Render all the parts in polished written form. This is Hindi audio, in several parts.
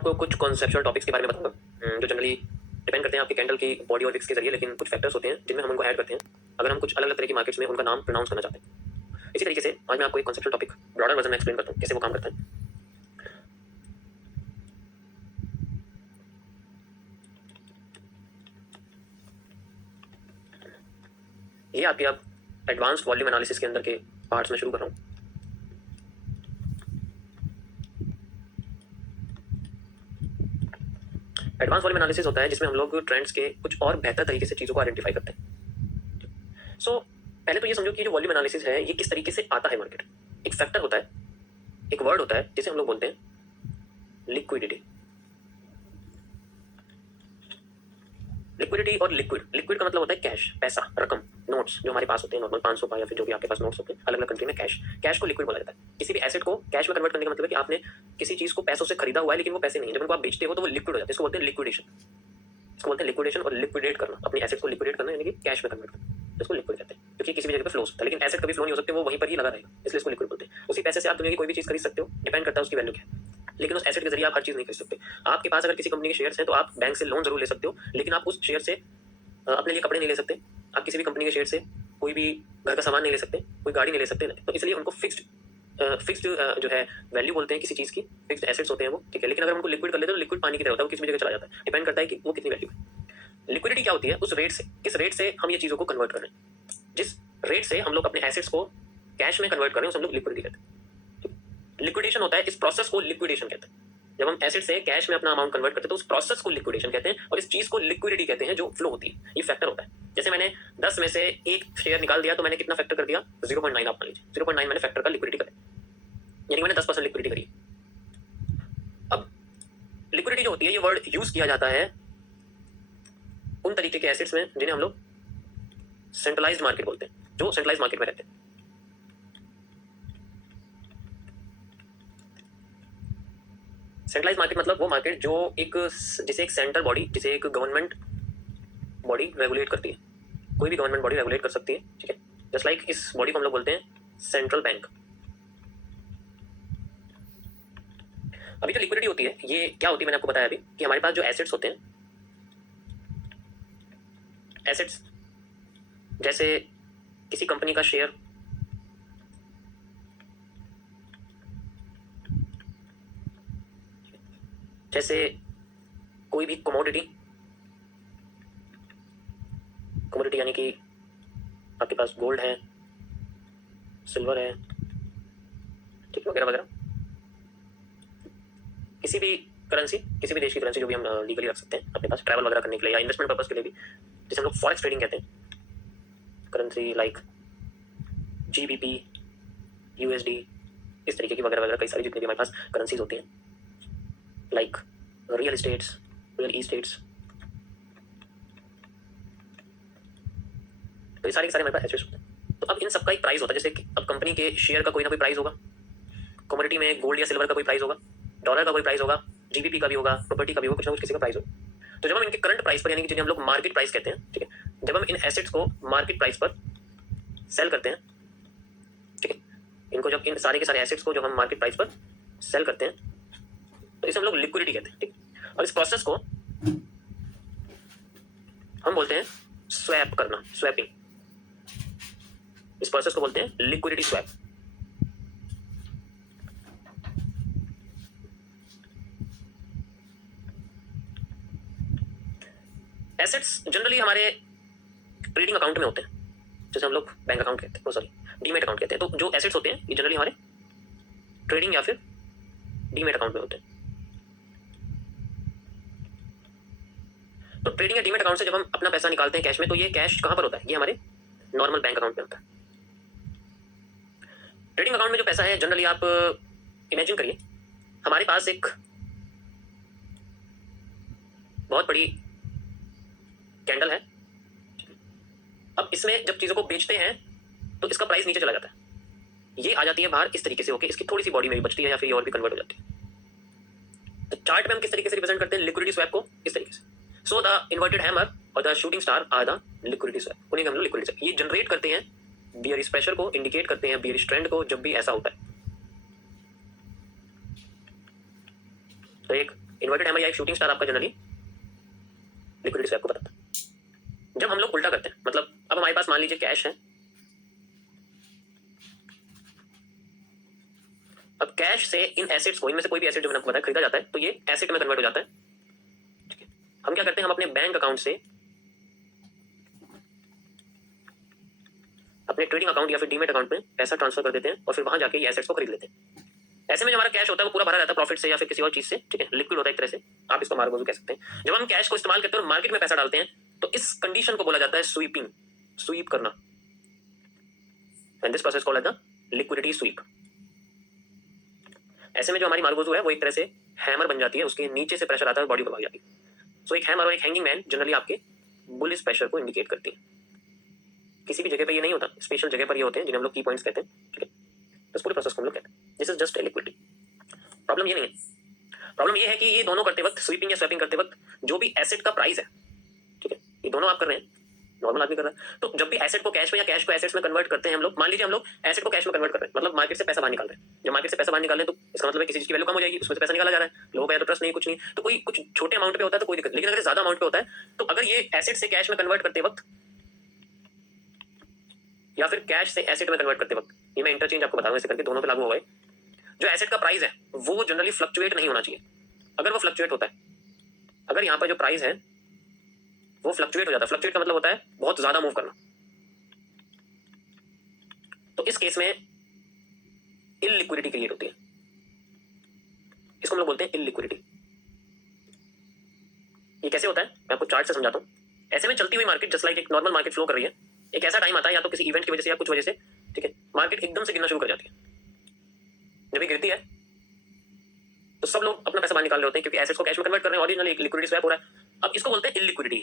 आपको कुछ कॉन्सेप्चुअल टॉपिक्स के बारे में बताऊंगा जो जनरली डिपेंड करते हैं आपके कैंडल की बॉडी और विक्स के जरिए, लेकिन कुछ फैक्टर्स होते हैं जिनमें हम उनको ऐड करते हैं अगर हम कुछ अलग अलग तरह की मार्केट्स में उनका नाम प्रोनाउंस करना चाहते हैं। इसी तरीके से आज मैं आपको एक कॉन्सेप्चुअल टॉपिक ब्रॉडर वर्जन में एक्सप्लेन करता हूँ कैसे वो काम करता है। ये आपके अब एडवांस्ड वॉल्यूम एनालिसिस के अंदर के पार्ट्स में शुरू कर रहा हूँ। एडवांस वॉल्यूम एनालिसिस होता है जिसमें हम लोग ट्रेंड्स के कुछ और बेहतर तरीके से चीज़ों को आइडेंटिफाई करते हैं। सो पहले तो ये समझो कि जो वॉल्यूम एनालिसिस है ये किस तरीके से आता है मार्केट। एक फैक्टर होता है, एक वर्ड होता है जिसे हम लोग बोलते हैं लिक्विडिटी। लिक्विडिटी और लिक्विड, लिक्विड का मतलब होता है कैश, पैसा, रकम, नोट्स जो हमारे पास होते हैं, नॉर्मल 500 का या फिर जो भी आपके पास नोट्स होते हैं अलग अलग कंट्री में। कैश को लिक्विड बोला जाता है। किसी भी एसेट को कैश में कन्वर्ट करने का मतलब है कि आपने किसी चीज को पैसों से खरीदा हुआ है लेकिन वो पैसे नहीं है, जब उनको आप बेचते हो तो वो लिक्विड हो जाते हैं। इसको बोलते हैं लिक्विडेशन। इसको बोलते हैं लिक्विडेशन और लिक्विडेट करना, अपनी एसेट्स को लिक्विडेट करना यानी कि कैश में कन्वर्ट करना, इसको लिक्विड कहते हैं। क्योंकि किसी भी जगह पे फ्लो होता है लेकिन एसेट कभी फ्लो नहीं हो सकते, वो वहीं पर ही लगा रहेगा, इसलिए इसको लिक्विड बोलते हैं। उसी पैसे से आप दुनिया की कोई भी चीज खरीद सकते हो, डिपेंड करता है उसकी वैल्यू क्या है, लेकिन उस एसेट के जरिए आप हर चीज नहीं खरीद सकते। आपके पास अगर किसी कंपनी के शेयर्स हैं तो आप बैंक से लोन जरूर ले सकते हो, लेकिन आप उस शेयर से अपने लिए कपड़े नहीं ले सकते। आप किसी भी कंपनी के शेयर से कोई भी घर का सामान नहीं ले सकते, कोई गाड़ी नहीं ले सकते। तो इसलिए उनको फिक्स्ड जो है वैल्यू बोलते हैं किसी चीज की, फिक्स्ड एसेट्स होते हैं वो, ठीक है। लेकिन अगर उनको लिक्विड कर लेते हैं तो लिक्विड पानी की तरह होता है, वो किसी भी जगह चला जाता है, डिपेंड करता है कि वो कितनी वैल्यू है। लिक्विडिटी क्या होती है? उस रेट से, किस रेट से हम ये चीजों को कन्वर्ट कर रहे हैं। जिस रेट से हम लोग अपने एसेट्स को कैश में कन्वर्ट कर रहे हैं उसे हम लोग लिक्विडिटी कहते हैं। लिक्विडेशन होता है, इस प्रोसेस को लिक्विडेशन कहते हैं। जब हम एसेट से कैश में अपना अमाउंट कन्वर्ट करते हैं तो उस प्रोसेस को लिक्विडेशन कहते हैं, और इस चीज को लिक्विडिटी कहते हैं जो फ्लो होती है। ये फैक्टर होता है। जैसे मैंने 10 में से एक शेयर निकाल दिया तो मैंने कितना फैक्टर कर दिया? 0.9। आप मान लीजिए 0.9 मैंने फैक्टर का लिक्विडिटी करी, यानी मैंने 10% लिक्विडिटी करी। अब लिक्विडिटी जो होती है ये वर्ड यूज किया जाता है उन तरीके के एसेट्स में जिन्हें हम लोग सेंट्रलाइज्ड मार्केट बोलते हैं, जो सेंट्रलाइज्ड मार्केट में रहते हैं। सेंट्रलाइज मार्केट मतलब वो मार्केट जो एक, जिसे एक सेंट्रल बॉडी, जिसे एक गवर्नमेंट बॉडी रेगुलेट करती है। कोई भी गवर्नमेंट बॉडी रेगुलेट कर सकती है, ठीक है। जस्ट लाइक इस बॉडी को हम लोग बोलते हैं सेंट्रल बैंक। अभी जो लिक्विडिटी होती है ये क्या होती है, मैंने आपको बताया अभी कि हमारे पास जो एसेट्स होते हैं, एसेट्स जैसे किसी कंपनी का शेयर, जैसे कोई भी कमोडिटी, कमोडिटी यानी कि आपके पास गोल्ड है, सिल्वर है, ठीक है, वगैरह वगैरह। किसी भी करेंसी, किसी भी देश की करेंसी जो भी हम लीगली रख सकते हैं अपने पास ट्रैवल वगैरह करने के लिए या इन्वेस्टमेंट पर्पस के लिए भी, जिसे हम लोग फॉरेक्स ट्रेडिंग कहते हैं। करेंसी लाइक GBP, USD, इस तरीके की वगैरह वगैरह कई सारी जितनी भी हमारे पास करेंसीज होती हैं, like real estates, real estates, तो ये सारे के सारे हमारे पास एसेट्स होते हैं। तो अब इन सबका एक प्राइस होता है। जैसे कि अब कंपनी के शेयर का कोई ना कोई प्राइस होगा, कमोडिटी में गोल्ड या सिल्वर का कोई प्राइस होगा, डॉलर का कोई प्राइस होगा, GBP का भी होगा, प्रॉपर्टी का भी होगा, कुछ ना कुछ किसी का प्राइस होगा। तो जब हम इनके करंट प्राइस पर, यानी कि जिन्हें हम लोग मार्केट प्राइस कहते हैं, ठीक है, जब हम इन एसेट्स को मार्केट प्राइस पर सेल करते हैं, ठीक है, इनको जब इन सारे के सारे एसेट्स को जब हम मार्केट प्राइस पर सेल करते हैं तो इसे हम लोग लिक्विडिटी कहते हैं, ठीक। और इस प्रोसेस को हम बोलते हैं स्वैप करना, स्वैपिंग। इस प्रोसेस को बोलते हैं लिक्विडिटी स्वैप। एसेट्स जनरली हमारे ट्रेडिंग अकाउंट में होते हैं, जैसे हम लोग बैंक अकाउंट कहते हैं, सॉरी डीमेट अकाउंट कहते हैं। तो जो एसेट्स होते हैं ये जनरली हमारे ट्रेडिंग या फिर डीमेट अकाउंट में होते हैं। तो ट्रेडिंग या डीमेट अकाउंट से जब हम अपना पैसा निकालते हैं कैश में, तो ये कैश कहां पर होता है? ये हमारे नॉर्मल बैंक अकाउंट में होता है। ट्रेडिंग अकाउंट में जो पैसा है जनरली आप इमेजिन करिए हमारे पास एक बहुत बड़ी कैंडल है। अब इसमें जब चीजों को बेचते हैं तो इसका प्राइस नीचे चला जाता है, ये आ जाती है बाहर इस तरीके से होके, इसकी थोड़ी सी बॉडी में भी बचती है या फिर ये और भी कन्वर्ट हो जाती है। तो चार्ट में हम किस तरीके से रिप्रेजेंट करते हैं लिक्विडिटी स्वैप को? इस तरीके से। सो द इन्वर्टेड हैमर और the shooting star are the liquidity swap, उन्हें हम लोग लिक्विडिटी स्वैप। ये जनरेट करते हैं बियरिश प्रेशर को, इंडिकेट करते हैं बियरिश ट्रेंड को जब भी ऐसा होता है। तो एक इन्वर्टेड हैमर या एक शूटिंग स्टार आपका जनरली लिक्विडिटी स्वैप को बताता है। जब हम लोग उल्टा करते हैं, मतलब अब हमारे पास मान लीजिए कैश है, अब कैश से इन एसेट्स को, इनमें से कोई भी एसेट जो मैंने आपको बताया खरीदा जाता है तो ये एसेट में कन्वर्ट हो जाता है। ठीक है, हम क्या करते हैं, हम अपने बैंक अकाउंट से अपने ट्रेडिंग अकाउंट या फिर डीमेट अकाउंट में पैसा ट्रांसफर कर देते हैं और फिर वहां जाके ये एसेट्स को खरीद लेते हैं। ऐसे में जो हमारा कैश होता है वो पूरा भरा रहता है प्रॉफिट से या फिर किसी और चीज से। ठीक है, लिक्विड होता है एक तरह से, आप इसको मार्गोजू कह सकते हैं। जब हम कैश को इस्तेमाल करते हैं और मार्केट में पैसा डालते हैं तो इस कंडीशन को बोला जाता है स्वीपिंग, स्वीप करना, and this process called as the liquidity sweep. ऐसे में जो हमारी मार्गोजू है वो एक तरह से हैमर बन जाती है, उसके नीचे से प्रेशर आता है और बॉडी को भाग जाती है। सो एक हैमर और एक हैंगिंग मैन जनरली आपके बुलिश प्रेशर को इंडिकेट करती है। किसी भी जगह पे ये नहीं होता, स्पेशल जगह पर ये होते हैं जिन्हें हम लोग की पॉइंट्स कहते हैं। ठीक है, तो इस पूरे प्रोसेस को हम लोग कहते हैं this is just a liquidity. Problem ये नहीं है, प्रॉब्लम ये है कि ये दोनों करते वक्त, स्वीपिंग या स्वैपिंग करते वक्त जो भी एसेट का प्राइस है, ठीक है, ये दोनों आप कर रहे हैं, नॉर्मल आदमी कर रहा है। तो जब भी एसेट को कैश में या कैश को एसेट्स में कन्वर्ट करते हैं हम लोग, मान लीजिए हम लोग एसेट को कैश में कन्वर्ट कर रहे हैं, मतलब मार्केट से पैसा बाहर निकाल रहे हैं। जब मार्केट से पैसा बाहर निकाल रहे हैं तो इसका मतलब है किसी चीज की वैल्यू कम हो जाएगी, उसमें से पैसा निकाला जा रहा है, लोगों का या तो ट्रस्ट नहीं, कुछ नहीं, तो कोई कुछ छोटे अमाउंट पे होता है तो कोई दिक्कत, लेकिन अगर ज्यादा अमाउंट पे होता है तो अगर ये एसेट से कैश में कन्वर्ट करते वक्त या फिर कैश से एसेट में कन्वर्ट करते वक्त, ये मैं इंटरचेंज आपको बताऊंगा, ऐसे करके दोनों पे लागू होगा। जो एसेट का प्राइस है वो जनरली फ्लक्चुएट नहीं होना चाहिए। अगर वो फ्लक्चुएट होता है, अगर यहाँ पर जो प्राइस है वो फ्लक्चुएट हो जाता है, फ्लक्चुएट का मतलब होता है बहुत ज्यादा मूव करना, तो इस केस में इलिक्विडिटी क्रिएट होती है। इसको हम लोग बोलते हैं इलिक्विडिटी। ये कैसे होता है मैं आपको चार्ट से समझाता हूँ। ऐसे में चलती हुई मार्केट जस्ट लाइक एक नॉर्मल मार्केट फ्लो कर रही है, एक ऐसा टाइम आता है या तो किसी इवेंट की वजह से या कुछ वजह से, ठीक है, मार्केट एकदम से गिरना शुरू कर जाती है। जब ये गिरती है तो सब लोग अपना पैसा बाहर निकाल रहे होते हैं क्योंकि एसेट्स को कैश में कन्वर्ट कर रहे हैं, ओरिजिनली लिक्विडिटी स्वैप हो रहा है। अब इसको बोलते हैं इलिक्विडिटी।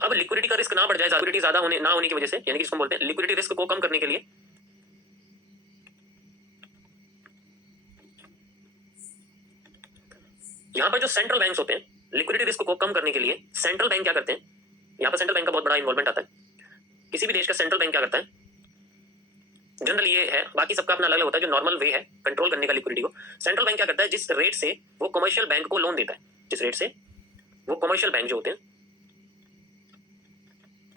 अब लिक्विडिटी का रिस्क ना बढ़ जाए, लिक्विडिटी ज्यादा होने ना होने की वजह से, यानी कि इसको बोलते हैं लिक्विडिटी रिस्क को कम करने के लिए यहां पर जो सेंट्रल बैंक्स होते हैं, लिक्विडिटी रिस्क को कम करने के लिए सेंट्रल बैंक क्या करते हैं, यहां पर सेंट्रल बैंक का बहुत बड़ा इन्वॉल्वमेंट आता है। किसी भी देश का सेंट्रल बैंक क्या करता है, जनरल ये है, बाकी सबका अपना अलग अलग होता है, जो नॉर्मल वे है कंट्रोल करने का लिक्विडिटी को, सेंट्रल बैंक क्या करता है, जिस रेट से वो कमर्शियल बैंक को लोन देता है, जिस रेट से वो कमर्शियल बैंक जो होते हैं,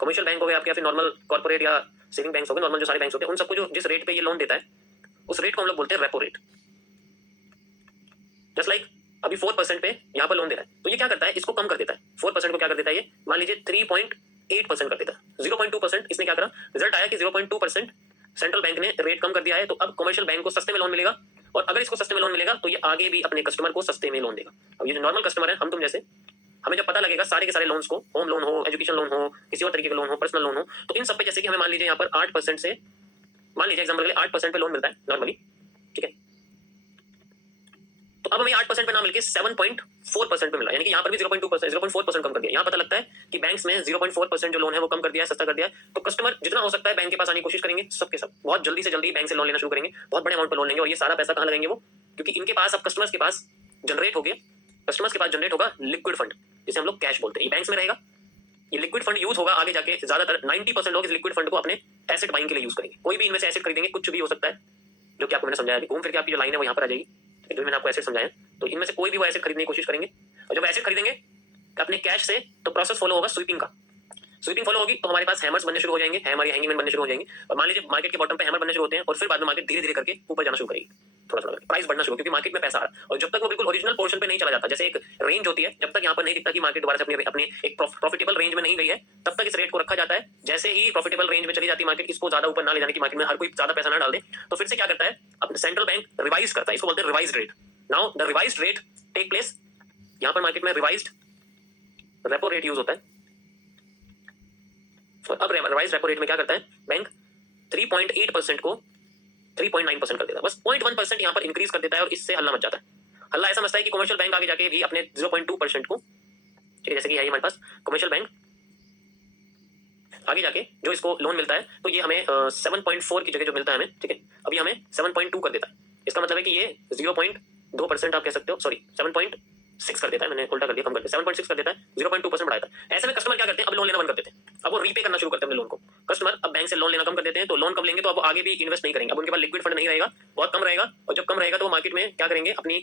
कमर्शियल बैंक हो गए आपके या फिर नॉर्मल कॉर्पोरेट या सेविंग बैंक्स हो गए, नॉर्मल जो सारे बैंक्स होते हैं, उन सबको जो जिस रेट पे ये लोन देता है उस रेट को हम लोग बोलते हैं रेपो रेट। जस्ट लाइक अभी 4% पे यहाँ पर लोन दे रहा है, तो ये क्या करता है, इसको कम कर देता है। 4% को क्या कर देता है, ये मान लीजिए 3.8% कर देता है। 0.2% इसने क्या करा, रिजल्ट आया कि 0.2% सेंट्रल बैंक ने रेट कम कर दिया है, तो अब कमर्शियल बैंक को सस्ते में लोन मिलेगा, और अगर इसको सस्ते में लोन मिलेगा तो ये आगे भी अपने कस्टमर को सस्ते में लोन देगा। अब ये जो नॉर्मल कस्टमर है, हम तुम जैसे, हमें जब पता लगेगा सारे के सारे लोन्स को, होम लोन हो, एजुकेशन लोन हो, किसी और तरीके का लोन हो, पर्सनल लोन हो, तो इन सब पे जैसे कि हमें मान लीजिए यहाँ पर 8% से, मान लीजिए एग्जाम्पल के लिए 8% पे लोन मिलता है नॉर्मली, ठीक है, तो अब हमें 8% पे ना मिलकर 7.4% पे मिला, यानी कि यहाँ पर भी 0.2%, 0.4% कम कर दिया। यहाँ पता लगता है कि बैंक्स में 0.4% जो लोन है वो कम कर दिया है, सस्ता कर दिया है, तो कस्टमर जितना हो सकता है बैंक के पास आने की कोशिश करेंगे, सबके सब बहुत जल्दी से जल्दी बैंक से लोन लेना शुरू करेंगे, बहुत बड़े अमाउंट पर लोन लेंगे, और ये सारा पैसा कहाँ लगाएंगे वो, क्योंकि इनके पास अब कस्टमर्स के पास जनरेट हो गया, कस्टमर्स के पास जनरेट होगा लिक्विड फंड, जिसे हम लोग कैश बोलते हैं, ये बैंक्स में रहेगा। ये लिक्विड फंड यूज होगा आगे जाके, ज्यादातर 90% लोग इस लिक्विड फंड को अपने एसेट बाइंग के लिए यूज करेंगे। कोई भी इनमें से एसेट खरीदेंगे, कुछ भी हो सकता है, जो कि आपको मैंने समझाया, घूम फिर के आपकी जो लाइन है वो यहाँ पर आ जाएगी, जो मैंने आपको एसेट समझाया, तो इनमें से कोई भी वो एसेट खरीदने की कोशिश करेंगे, और जब एसेट खरीदेंगे अपने कैश से, तो प्रोसेस फॉलो होगा स्वीपिंग का। स्वीपिंग फॉलो होगी तो हमारे पास हैमर्स बनने शुरू हो जाएंगे, हैमर या हैंगिंग मैन बनने शुरू हो जाएंगे, और मान लीजिए मार्केट के बॉटम पे हैमर बनने शुरू होते हैं, और फिर बाद में मार्केट धीरे धीरे करके ऊपर जाना शुरू करेगी, थोड़ा थोड़ा प्राइस बढ़ना शुरू, क्योंकि मार्केट में पैसा आ रहा है, और जब तक वो बिल्कुल ओरिजिनल पोर्शन पे नहीं चला जाता, जैसे एक रेंज होती है, जब तक यहाँ पर नहीं दिखता कि मार्केट दोबारा से अपने अपने एक प्रॉफिटेबल रेंज में नहीं गई है, तब तक इस रेट को रखा जाता है। जैसे ही प्रॉफिटेबल रेंज में चली जाती है मार्केट, इसको ज्यादा ऊपर ना ले जाने की, मार्केट में हर कोई ज्यादा पैसा ना डाल दे, तो फिर से क्या करता है, अपने सेंट्रल बैंक रिवाइज करता है, इसको बोलते हैं revised rate. Now the revised rate take place, यहाँ पर मार्केट में रिवाइज्ड रेपो रेट यूज होता है। अब रिवाइज्ड रेपो रेट में क्या करता है, बैंक 3.8% को 3.9% कर देता है, बस 0.1% यहाँ पर इंक्रीज कर देता है, और इससे हल्ला मच जाता है। हल्ला ऐसा मचता है कि कमर्शियल बैंक आगे जाके भी अपने 0.2% को, ठीक है, जैसे कि है हमारे पास कमर्शियल बैंक, आगे जाके जो इसको लोन मिलता है, तो ये हमें 7.4 की जगह जो मिलता है हमें, ठीक है, अभी हमें 7.2 कर देता है। इसका मतलब है कि ये 0.2% आप कह सकते हो, सॉरी 7.6 कर देता है, मैंने उल्टा कर दिया, कम कर दिया, 7.6 कर देता है, 0.2% बढ़ाता है। ऐसे में कस्टमर क्या करते हैं, अब लोन लेना बंद कर देते हैं, अब वो रीपे करना शुरू करते हैं अपने लोन को। कस्टमर अब बैंक से लोन लेना कम कर देते हैं, तो लोन कब लेंगे, तो अब आगे भी इन्वेस्ट नहीं करेंगे, अब उनके पास लिक्विड फंड नहीं रहेगा, बहुत कम रहेगा, और जब कम रहेगा तो वो मार्केट में क्या करेंगे, अपनी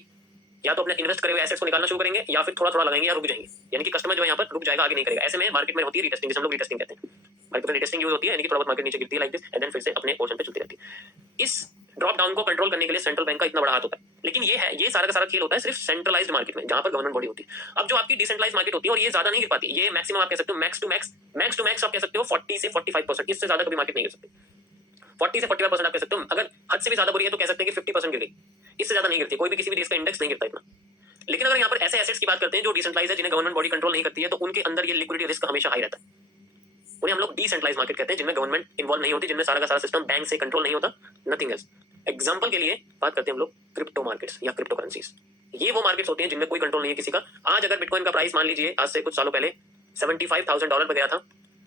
या तो अपने इन्वेस्ट करे हुए एसेट्स को निकालना शुरू करेंगे या फिर थोड़ा थोड़ा लगाएंगे या रुक जाएंगे, यानी कि कस्टमर जो है यहाँ पर रुक जाएगा, आगे नहीं करेगा। ऐसे में मार्केट में होती है रीटेस्टिंग, जिसे हम लोग रीटेस्टिंग कहते हैं। मार्केट में रीटेस्टिंग यूज होती है, यानी कि थोड़ा बहुत मार्केट नीचे गिरती है लाइक दिस एंड देन फिर से अपने पोर्शन पे चलती रहती है। इस ड्रॉप डाउन को कंट्रोल करने के लिए सेंट्रल बैंक का इतना बड़ा हाथ होता है, लेकिन ये सारा का सारा खेल होता है सिर्फ सेंट्रलाइज्ड मार्केट में, जहां पर गवर्नमेंट बॉडी होती है। अब जो आपकी डिसेंट्रलाइज्ड मार्केट होती है और ये ज्यादा नहीं गिर पाती, ये मैक्सिमम आप कह सकते हो मैक्स टू मैक्स आप कह सकते हो 40 से 45%, इससे ज्यादा कभी मार्केट नहीं गिर सकती। 40 से 45% आप कह सकते हो, अगर हद से भी ज्यादा बुरी है तो कह सकते हैं कि 50% गिर गई, इससे ज्यादा नहीं गिरती। कोई भी किसी भी देश का इंडेक्स नहीं गिरता इतना। लेकिन अगर यहाँ पर ऐसे एसेट्स की बात करते हैं जो डिसेंट्रलाइज है, जिन्हें गवर्नमेंट बॉडी कंट्रोल नहीं करती है, तो उनके अंदर ये लिक्विडिटी रिस्क हमेशा हाई रहता है। उन्हें हम लोग डिसेंट्रलाइज मार्केट कहते हैं, जिनमें गवर्नमेंट इन्वॉल्व नहीं होती, जिनमें सारा का सारा सिस्टम बैंक से कंट्रोल नहीं होता, नथिंग एल्स। एग्जांपल के लिए बात करते हैं हम लोग क्रिप्टो मार्केट्स या क्रिप्टो करेंसीज। ये वो मार्केट्स होती हैं जिनमें कोई कंट्रोल नहीं है किसी का। आज अगर बिटकॉइन का प्राइस मान लीजिए आज से कुछ सालों पहले $75,000 पे गया था,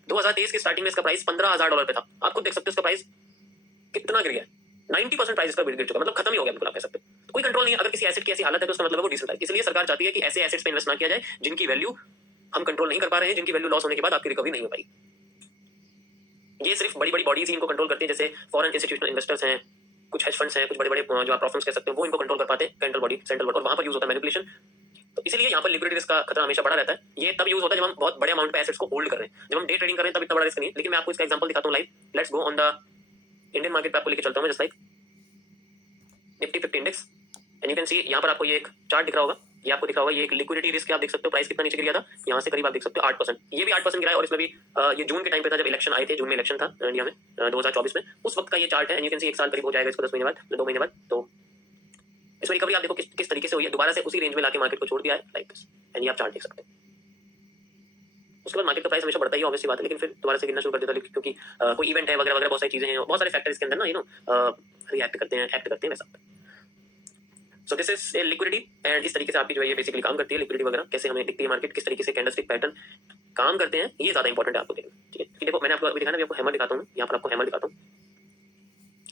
2023 की स्टार्टिंग में इसका प्राइस $15,000 पे था। आप खुद देख सकते हो इसका प्राइस कितना गिर गया है। 90% प्राइस इसका गिर चुका, मतलब खत्म ही हो गया बिल्कुल, आप कह सकते हो। कोई कंट्रोल नहीं है। अगर किसी एसेट की ऐसी हालत है तो उसका मतलब है वो डिसेंट्रलाइज। इसलिए सरकार चाहती है कि ऐसे एसेट्स पे इन्वेस्ट ना किया जाए जिनकी वैल्यू हम कंट्रोल नहीं कर पा रहे हैं, जिनकी वैल्यू लॉस होने के बाद आपकी रिकवरी नहीं हो पाई। ये सिर्फ बड़ी बड़ी बॉडीज ही इनको कंट्रोल करती है, जैसे फॉरेन इंस्टीट्यूशनल इन्वेस्टर्स हैं, कुछ हेज फंड्स हैं, कुछ बड़े बड़े जो आप फर्म्स कह सकते हो, वो इनको कंट्रोल कर पाते हैं, सेंट्रल बॉडी, और वहां पर यूज होता है मैनिपुलेशन। तो इसलिए यहाँ पर लिक्विडिटी रिस्क का खतरा हमेशा बड़ा रहता है। ये तब यूज होता है जब हम बहुत बड़े अमाउंट पे एसेट्स को होल्ड कर रहे हैं। जब हम डे ट्रेडिंग कर रहे हैं तब इतना बड़ा रिस्क नहीं है। लेकिन मैं आपको इसका एग्जांपल दिखाता हूँ live. Let's go on the Indian market पे आपको लेके चलता हूँ, just like Nifty 50 index, and you can see यहाँ पर आपको ये एक चार्ट दिख रहा होगा। ये आपको दिख रहा होगा, ये एक लिक्विडिटी रिस्क है। आप देख सकते हो प्राइस कितना नीचे गिर गया था, यहाँ से करीब आप देख सकते हो 8%। ये भी 8% गिरा है, और इसमें भी ये जून के टाइम पे था जब इलेक्शन आए थे। जून में इलेक्शन था इंडिया में 2024 में, उस वक्त का ये चार्ट है। एंड यू कैन सी एक साल करीब हो जाएगा इसको, 10 महीने बाद, 2 महीने बाद। तो इसमें रिकवरी आप देखो किस तरीके से हुई है। दोबारा से उसी रेंज में लाके मार्केट को छोड़ दिया है लाइक दिस, एंड ये आप चार्ट देख सकते हो। उसके बाद मार्केट का प्राइस हमेशा बढ़ता ही है, ऑब्वियसली बात है, लेकिन फिर दोबारा से गिरना शुरू कर देता है, क्योंकि कोई इवेंट है वगैरह वगैरह, बहुत सारी चीजें हैं, बहुत सारे फैक्टर इसके अंदर ना, रिएक्ट करते हैं, एक्ट करते हैं, वैसा। So this is a liquidity, and इस तरीके से आपकी जो है ये बेसिकली काम करती है। लिक्विडिटी वगैरह कैसे हमें दिखती है मार्केट, किस तरीके से कैंडलस्टिक पैटर्न काम करते हैं, ये ज्यादा इंपॉर्टेंट है आपको देखना। ठीक है, कि देखो मैंने आपको अभी दिखाया ना, आपको हैमर दिखाता हूँ, यहाँ पर आपको हैमर दिखाता हूँ।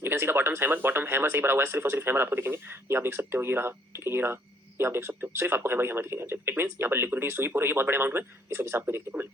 You can see the bottom hammer से ही भरा हुआ है, सिर्फ और सिर्फ हैमर आपको दिखेंगे। ये आप देख सकते हो, ये रहा, ठीक है, ये रहा, ये आप देख सकते हो, सिर्फ आपको हैमर दिखेंगे। इट मींस यहाँ पर लिक्विडिटी स्वीप हो रही है बहुत बड़े अमाउंट में, इस वजह से आपको देखने को मिले।